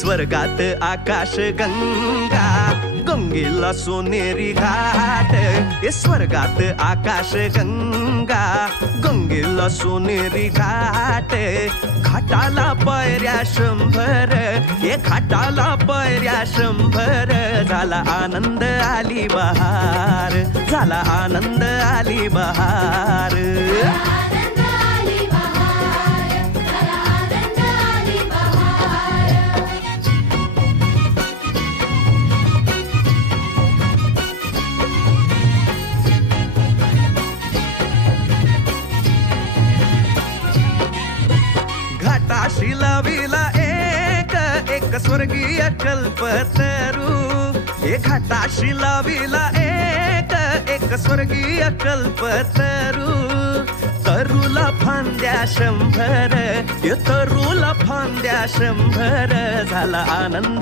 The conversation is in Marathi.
स्वर्गात आकाश गंगा, गंगेला सोनेरी घाट. स्वर्गात आकाश गंगा, गंगेला सोनेरी घाट. घाटाला पायऱ्या 100, घाटाला पायऱ्या 100. झाला आनंद आली बहार, झाला आनंद आली बहार. घाटाशी लाविला एक स्वर्गीय कल्पतरू. घाटाशी लाविला एक स्वर्गीय कल्पतरू. तरूला फांद्या 100, तरूला फांद्या 100. झाला आनंद